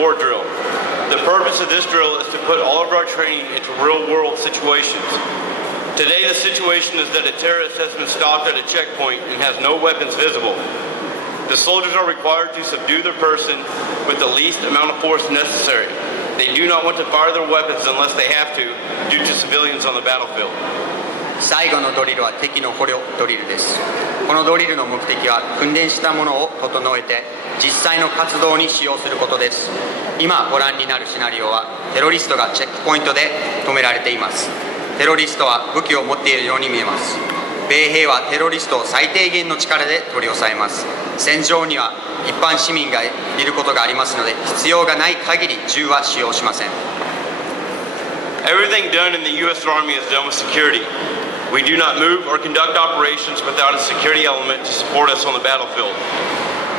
war drill. The purpose of this drill is to put all of our training into real-world situations. Today, the situation is that a terrorist has been stopped at a checkpoint and has no weapons visible. The soldiers are required to subdue their person with the least amount of force necessary. They do not want to fire their weapons unless they have to, due to civilians on the battlefield. 最後のドリルは敵の捕虜ドリルです。このドリルの目的は訓練したものを整えて実際の活動に使用することです。今ご覧になるシナリオはテロリストがチェックポイントで止められています。テロリストは武器を持っているように見えます。米兵はテロリストを最低限の力で取り押さえます。戦場には一般市民がいることがありますので、必要がない限り銃は使用しません。Everything done in the U.S. Army is done with security. We do not move or conduct operations without a security element to support us on the battlefield.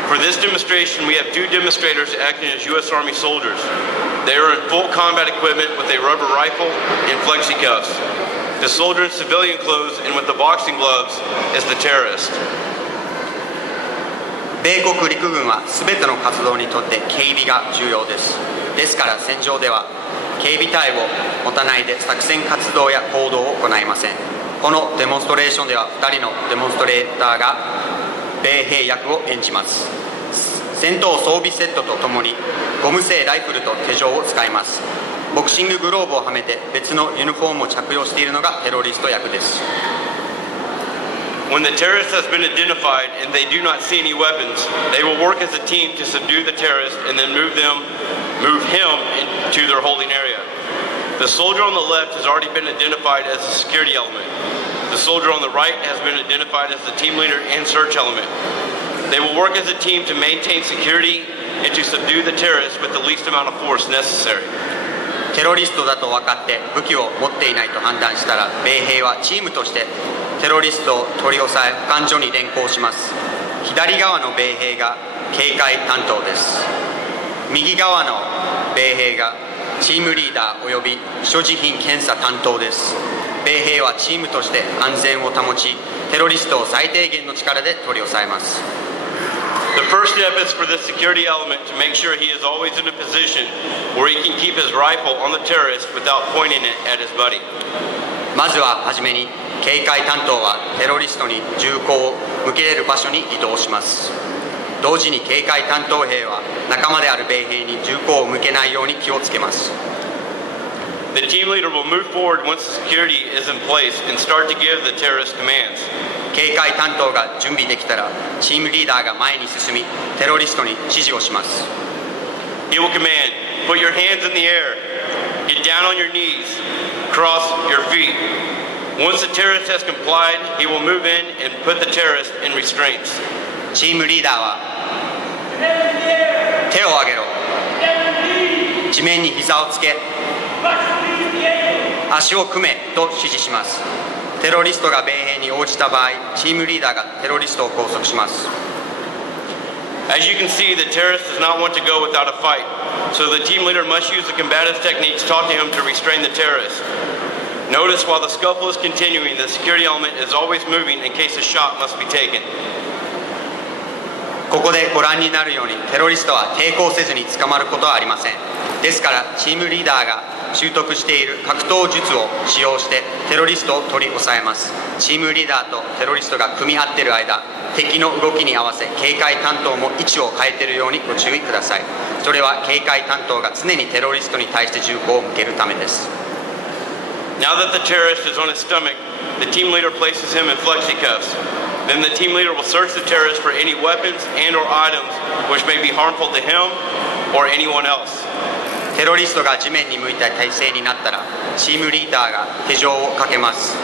For this demonstration, we have two demonstrators acting as U.S. Army soldiers. They are in full combat equipment with a rubber rifle and flexi cuffs. The soldier in civilian clothes and with the boxing gloves is the terrorist. 米国陸軍は全ての活動にとって警備が重要です。ですから戦場では警備隊を持たないで作戦活動や行動を行いません。このデモンストレーションでは2人のデモンストレーターが米兵役を演じます。戦闘装備セットとともにゴム製ライフルと手錠を使います。ボクシンググローブをはめて別のユニフォームを着用しているのがテロリスト役です。When the terrorist has been identified and they do not see any weapons, they will work as a team to subdue the terrorist and then move him into their holding area. The soldier on the left has already been identified as a security element. The soldier on the right has been identified as the team leader and search element. They will work as a team to maintain security and to subdue the terrorist with the least amount of force necessary. テロリストだと分かって武器を持っていないと判断したら、米兵はチームとしてテロリストを取り押さえ保管所に連行します。左側の米兵が警戒担当です。右側の米兵がチームリーダーおよび所持品検査担当です。米兵はチームとして安全を保ち、テロリストを最低限の力で取り押さえます。The first step is for the security element to make sure he is always in a position where he can keep his rifle on the terrorist without pointing it at his buddy. まずははじめに警戒担当はテロリストに銃口を向けれる場所に移動します。同時に警戒担当兵は仲間である米兵に銃口を向けないように気をつけます。The team leader will move forward once the security is in place and start to give the terrorist commands. 警戒担当が準備できたら、チームリーダーが前に進み、テロリストに指示をします。He will command, put your hands in the air, get down on your knees, cross your feet. Once the terrorist has complied, he will move in and put the terrorist in restraints. チームリーダーは、手を上げろ、地面に膝をつけ、足を組めと指示します。テロリストが米兵に応じた場合、チームリーダーがテロリストを拘束します。As you can see, the terrorist does not want to go without a fight, so the team leader must use the combative techniques taught to him to restrain the terrorist. Notice while the scuffle is continuing, the security element is always moving in case a shot must be taken. ここでご覧になるように、テロリストは抵抗せずに捕まることはありません。ですからチームリーダーが習得している格闘術を使用してテロリストを取り押さえます。チームリーダーとテロリストが組み合っている間、敵の動きに合わせ警戒担当も位置を変えているようにご注意ください。それは警戒担当が常にテロリストに対して銃口を向けるためです。 Now that the terrorist is on his stomach, the team leader places him in flexi cuffs. Then the team leader will search the terrorist for any weapons and or items which may be harmful to him or anyone else. テロリストが地面に向いた体勢になったら、チームリーダーが手錠をかけます。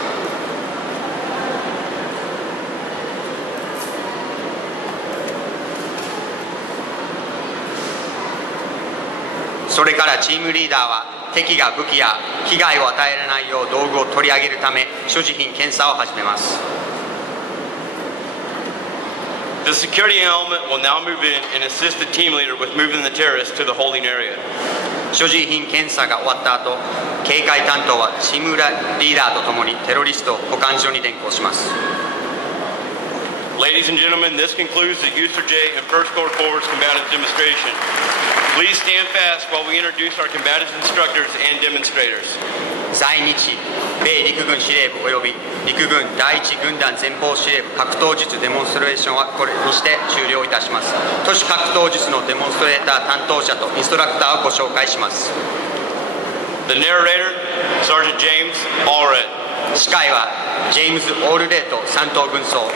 それからチームリーダーは敵が武器や危害を与えられないよう道具を取り上げるため、所持品検査を始めます。The security element will now move in and assist the team leader with moving the terrorist to the holding area. 所持品検査が終わった後、警戒担当はチームリーダーとともにテロリストを保管所に連行します。Ladies and gentlemen, this concludes the USARJ and First Corps Forward's combative demonstration. Please stand fast while we introduce our combative instructors and demonstrators. 在日米陸軍司令部及び陸軍第一軍団前方司令部格闘術デモンストレーションはこれにして終了いたします。都市格闘術のデモンストレーター担当者とインストラクターをご紹介します。 The narrator, Sergeant James Allred. 司会はジェームズ・オールレート3等軍曹。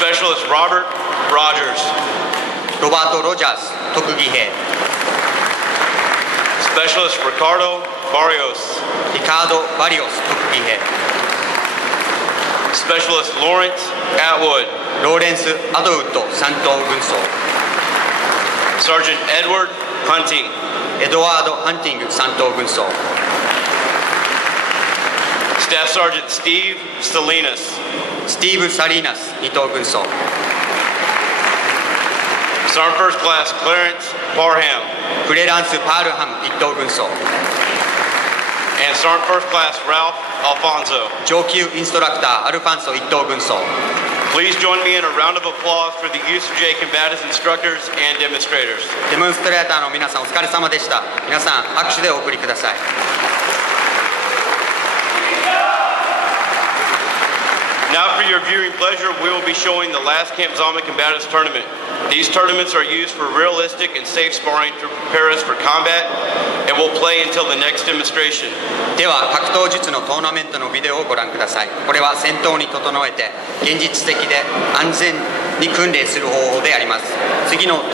Specialist Robert Rogers. ロバート・ロジャース特技兵。 Specialist Ricardo Barrios. リカード・バリオス特技兵。 Specialist Lawrence Atwood. ローレンス・アドウッド3等軍曹。 Sergeant Edward Hunting. エドワード・ハンティング3等軍曹。 Staff Sergeant Steve Salinas. スティーブ・サリーナス2等軍曹。 Sergeant First Class Clarence Parham. クレランス・パールハム1等軍曹。 And Sergeant First Class Ralph Alfonso. 上級インストラクターアルファンソ1等軍曹。 Please join me in a round of applause for the USARJ combative instructors and demonstrators. デモンストレーターの皆さんお疲れ様でした。皆さん拍手でお送りください。 Now for your viewing pleasure, we will be showing the last Camp Zama Combatives Tournament. These tournaments are used for realistic and safe sparring to prepare us for combat and will play until the next demonstration. では格闘術のトーナメントのビデオをご覧ください。これは戦闘に整えて現実的で安全に訓練する方法であります。次の